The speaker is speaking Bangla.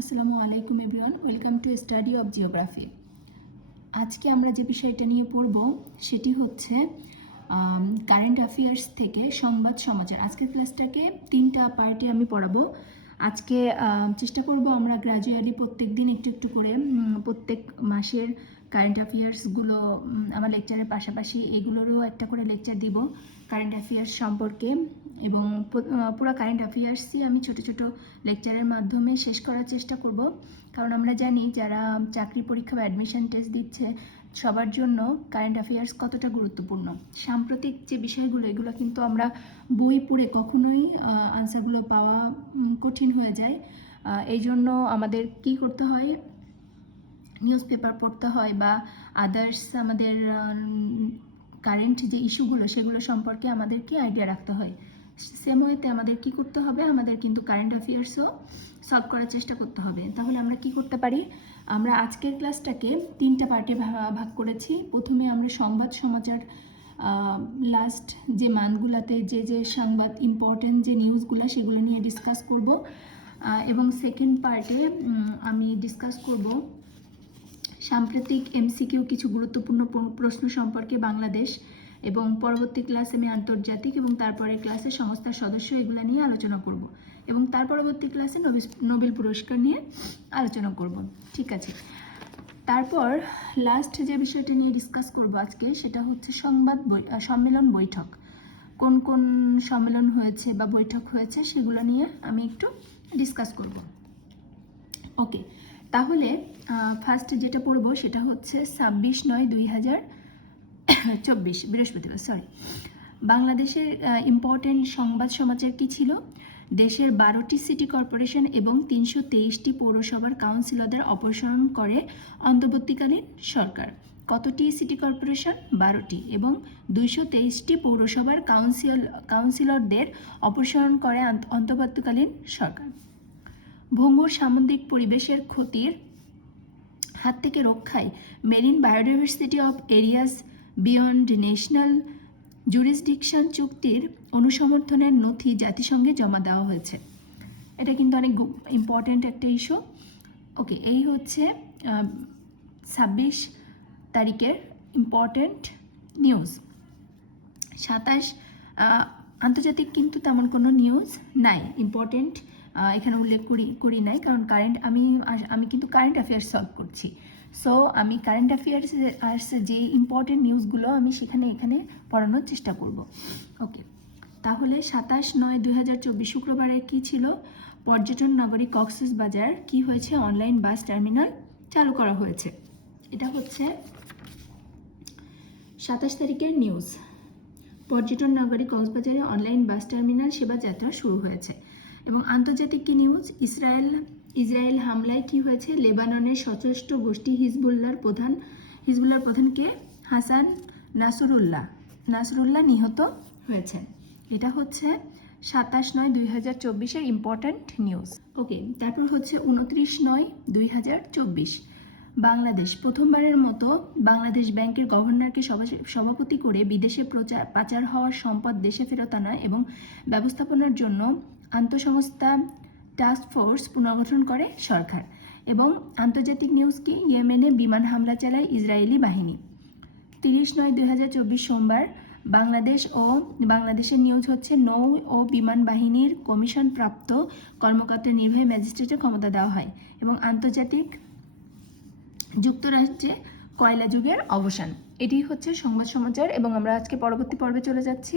আসসালামু আলাইকুম everyone, welcome to study of geography. আজকে আমরা যে বিষয়টা নিয়ে পড়ব, সেটি হচ্ছে কারেন্ট অ্যাফেয়ার্স থেকে সংবাদ সমাচার। আজকের ক্লাসটাকে তিনটা পার্টে আমি পড়াবো। আজকে চেষ্টা করব আমরা গ্র্যাজুয়ালি প্রত্যেক দিন একটু একটু করে প্রত্যেক মাসের কারেন্ট অ্যাফেয়ার্সগুলো আমার লেকচারের পাশাপাশি এগুলোরও একটা করে লেকচার দিব কারেন্ট অ্যাফেয়ার্স সম্পর্কে এবং পুরো কারেন্ট অ্যাফেয়ার্সই আমি ছোট ছোট লেকচারের মাধ্যমে শেষ করার চেষ্টা করব। কারণ আমরা জানি যারা চাকরি পরীক্ষা বা অ্যাডমিশন টেস্ট দিচ্ছে, সবার জন্য কারেন্ট অ্যাফেয়ার্স কতটা গুরুত্বপূর্ণ? সাম্প্রতিক যে বিষয়গুলো, এগুলো কিন্তু আমরা বই পড়ে কখনোই আনসারগুলো পাওয়া কঠিন হয়ে যায়। এই জন্য আমাদের কি করতে হয় নিউজ পেপার পড়তে হয় বা আদার্স আমাদের কারেন্ট যে ইস্যুগুলো সেগুলো সম্পর্কে আমাদেরকে আইডিয়া রাখতে হয়। সেম ওয়েতে আমাদের কি করতে হবে? আমাদের কিন্তু কারেন্ট অ্যাফেয়ার্সও সলভ করার চেষ্টা করতে হবে। তাহলে আমরা কি করতে পারি? আমরা আজকের ক্লাসটাকে তিনটা পার্টে ভাগ করেছি। প্রথমে আমরা সংবাদ সমাচার লাস্ট যে মানগুলাতে যে যে সংবাদ ইম্পর্টেন্ট যে নিউজগুলো সেগুলো নিয়ে ডিসকাস করব। এবং সেকেন্ড পার্টে আমি ডিসকাস করব সাম্প্রতিক এমসিকিউ কিছু গুরুত্বপূর্ণ প্রশ্ন সম্পর্কে বাংলাদেশ এবং পরবর্তী ক্লাসে আমি আন্তর্জাতিক এবং তারপরে ক্লাসে সংস্থার সদস্য এগুলো নিয়ে আলোচনা করব এবং তার পরবর্তী ক্লাসে নোবেল পুরস্কার নিয়ে আলোচনা করব। ঠিক আছে। তারপর লাস্ট যে বিষয়টা নিয়ে ডিসকাস করব আজকে সেটা হচ্ছে সংবাদ সম্মেলন বৈঠক। কোন কোন সম্মেলন হয়েছে বা বৈঠক হয়েছে সেগুলো নিয়ে আমি একটু ডিসকাস করব। ওকে তাহলে ফার্স্ট যেটা পড়ব সেটা হচ্ছে ছাব্বিশ নয় দুই হাজার চব্বিশ, বৃহস্পতিবার সরি বাংলাদেশের ইম্পর্টেন্ট সংবাদ সমাচার কি ছিল? দেশের বারোটি সিটি কর্পোরেশন এবং তিনশো তেইশটি পৌরসভার কাউন্সিলরদের অপসারণ করে অন্তর্বর্তীকালীন সরকার। কতটি সিটি কর্পোরেশন বারোটি এবং দুইশো তেইশটি পৌরসভার কাউন্সিল কাউন্সিলরদের অপসারণ করে অন্তর্বর্তীকালীন সরকার। ভঙ্গুর সামুদ্রিক পরিবেশের ক্ষতির হাত থেকে রক্ষায় marine biodiversity of areas beyond national jurisdiction চুক্তির অনুসমর্থনের নথি জাতিসংঘে জমা দেওয়া হয়েছে। এটা কিন্তু অনেক ইম্পর্ট্যান্ট একটা ইস্যু ওকে এই হচ্ছে ছাব্বিশ তারিখের ইম্পর্ট্যান্ট নিউজ সাতাশ আন্তর্জাতিক কিন্তু তেমন কোনো নিউজ নাই। ইম্পর্টেন্ট এখানে উল্লেখ করি করি নাই, কারণ কারেন্ট আমি আমি কিন্তু কারেন্ট অ্যাফেয়ার্স সলভ করছি। সো আমি কারেন্ট অ্যাফেয়ার্স যে ইম্পর্টেন্ট নিউজগুলো আমি সেখানে, এখানে পড়ানোর চেষ্টা করব। ওকে তাহলে সাতাশ নয় দুই হাজার চব্বিশ শুক্রবারে কী ছিল? পর্যটন নগরী কক্সেস বাজার কি হয়েছে? অনলাইন বাস টার্মিনাল চালু করা হয়েছে। এটা হচ্ছে সাতাশ তারিখের নিউজ পর্যটন নগরী কক্সবাজারে অনলাইন বাস টার্মিনাল সেবা যাত্রা শুরু হয়েছে। এবং আন্তর্জাতিক কি নিউজ ইসরায়েল ইসরায়েল হামলায় কি হয়েছে? লেবাননের সচেষ্ট গোষ্ঠী হিজবুল্লাহর প্রধান, হিজবুল্লাহর প্রধানকে হাসান নাসরুল্লাহ। নাসরুল্লাহ নিহত হয়েছেন। এটা হচ্ছে সাতাশ নয় দুই হাজার চব্বিশের ইম্পর্ট্যান্ট নিউজ ওকে তারপর হচ্ছে উনত্রিশ নয় দুই হাজার চব্বিশ। বাংলাদেশ, প্রথমবারের মতো বাংলাদেশ ব্যাংকের গভর্নরকে সভা- সভাপতি করে বিদেশে প্রচার পাচার হওয়ার সম্পদ দেশে ফেরত আনা এবং ব্যবস্থাপনার জন্য আন্তঃসংস্থা টাস্ক ফোর্স পুনর্গঠন করে সরকার এবং আন্তর্জাতিক নিউজ কি ইয়েমেনে বিমান হামলা চালায় ইসরায়েলি বাহিনী। তিরিশ নয় দুই হাজার চব্বিশ সোমবার বাংলাদেশ ও বাংলাদেশের নিউজ হচ্ছে, নৌ ও বিমান বাহিনীর কমিশন প্রাপ্ত কর্মকর্তা নির্বাহী ম্যাজিস্ট্রেটের ক্ষমতা দেওয়া হয় এবং আন্তর্জাতিক যুক্তরাষ্ট্রে কয়লা যুগের অবসান। এটি হচ্ছে সংবাদ সমাচার এবং আমরা আজকে পরবর্তী পর্বে চলে যাচ্ছি।